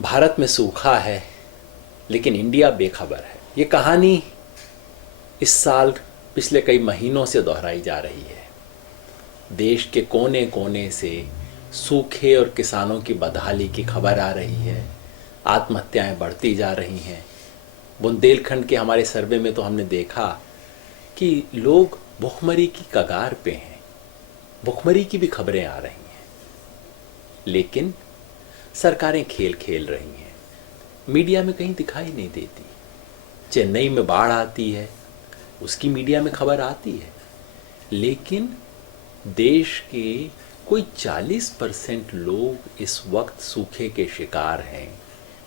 भारत में सूखा है लेकिन इंडिया बेखबर है। ये कहानी इस साल पिछले कई महीनों से दोहराई जा रही है। देश के कोने कोने से सूखे और किसानों की बदहाली की खबर आ रही है। आत्महत्याएं बढ़ती जा रही हैं। बुंदेलखंड के हमारे सर्वे में तो हमने देखा कि लोग भुखमरी की कगार पे हैं। भुखमरी की भी खबरें आ रही हैं, लेकिन सरकारें खेल खेल रही हैं। मीडिया में कहीं दिखाई नहीं देती। चेन्नई में बाढ़ आती है, उसकी मीडिया में खबर आती है, लेकिन देश के कोई 40% लोग इस वक्त सूखे के शिकार हैं।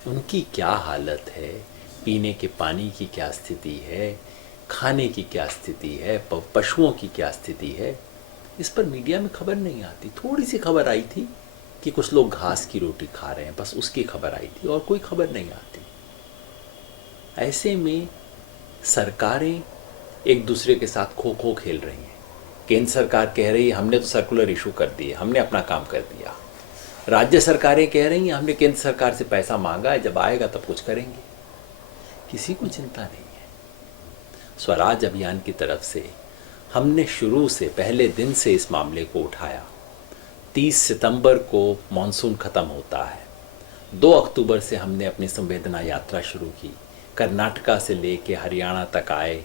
उनकी क्या हालत है, पीने के पानी की क्या स्थिति है, खाने की क्या स्थिति है, पशुओं की क्या स्थिति है, इस पर मीडिया में खबर नहीं आती। थोड़ी सी खबर आई थी कि कुछ लोग घास की रोटी खा रहे हैं, बस उसकी खबर आई थी और कोई खबर नहीं आती। ऐसे में सरकारें एक दूसरे के साथ खो खो खेल रही हैं। केंद्र सरकार कह रही है हमने तो सर्कुलर इशू कर दिए, हमने अपना काम कर दिया। राज्य सरकारें कह रही हैं हमने केंद्र सरकार से पैसा मांगा है, जब आएगा तब कुछ करेंगे। किसी को चिंता नहीं है। स्वराज अभियान की तरफ से हमने शुरू से पहले दिन से इस मामले को उठाया। 30 सितंबर को मॉनसून ख़त्म होता है। 2 अक्टूबर से हमने अपनी संवेदना यात्रा शुरू की। कर्नाटका से लेके हरियाणा तक आए,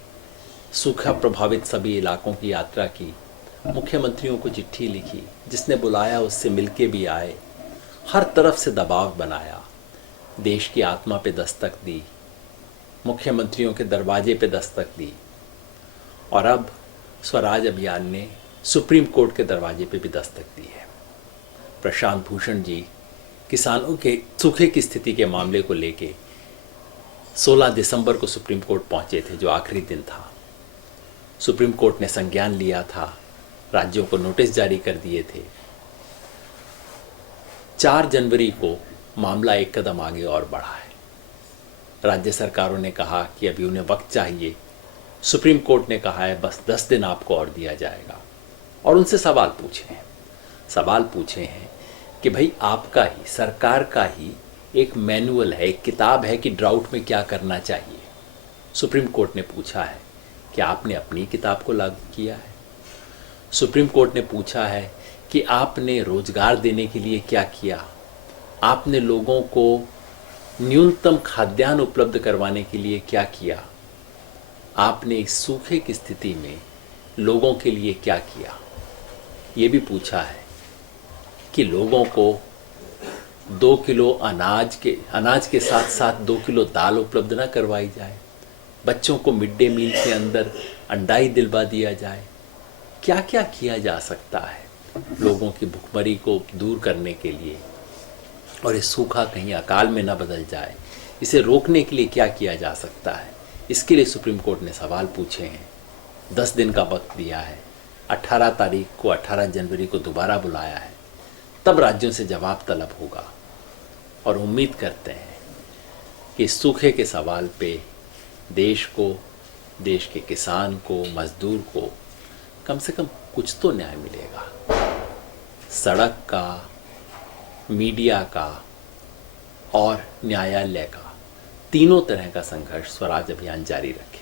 सूखा प्रभावित सभी इलाकों की यात्रा की, मुख्यमंत्रियों को चिट्ठी लिखी, जिसने बुलाया उससे मिलके भी आए, हर तरफ से दबाव बनाया, देश की आत्मा पे दस्तक दी, मुख्यमंत्रियों के दरवाजे पे दस्तक दी, और अब स्वराज अभियान ने सुप्रीम कोर्ट के दरवाजे पे भी दस्तक दी है। प्रशांत भूषण जी किसानों के सूखे की स्थिति के मामले को लेके 16 दिसंबर को सुप्रीम कोर्ट पहुंचे थे, जो आखिरी दिन था। सुप्रीम कोर्ट ने संज्ञान लिया था, राज्यों को नोटिस जारी कर दिए थे। 4 जनवरी को मामला एक कदम आगे और बढ़ा है। राज्य सरकारों ने कहा कि अभी उन्हें वक्त चाहिए। सुप्रीम कोर्ट ने कहा है बस 10 दिन आपको और दिया जाएगा, और उनसे सवाल पूछे हैं कि भाई आपका ही, सरकार का ही एक मैनुअल है, एक किताब है कि ड्राउट में क्या करना चाहिए। सुप्रीम कोर्ट ने पूछा है कि आपने अपनी किताब को लागू किया है। सुप्रीम कोर्ट ने पूछा है कि आपने रोजगार देने के लिए क्या किया, आपने लोगों को न्यूनतम खाद्यान्न उपलब्ध करवाने के लिए क्या किया, आपने इस सूखे की स्थिति में लोगों के लिए क्या किया। ये भी पूछा है कि लोगों को 2 किलो अनाज के साथ साथ 2 किलो दाल उपलब्ध ना करवाई जाए, बच्चों को मिड डे मील के अंदर अंडाई दिलवा दिया जाए। क्या क्या किया जा सकता है लोगों की भुखमरी को दूर करने के लिए, और ये सूखा कहीं अकाल में ना बदल जाए, इसे रोकने के लिए क्या किया जा सकता है। इसके लिए सुप्रीम कोर्ट ने सवाल पूछे हैं। 10 दिन का वक्त दिया है। 18 जनवरी को दोबारा बुलाया है। तब राज्यों से जवाब तलब होगा, और उम्मीद करते हैं कि सूखे के सवाल पे देश को, देश के किसान को, मजदूर को कम से कम कुछ तो न्याय मिलेगा। सड़क का, मीडिया का और न्यायालय का, तीनों तरह का संघर्ष स्वराज अभियान जारी रखे।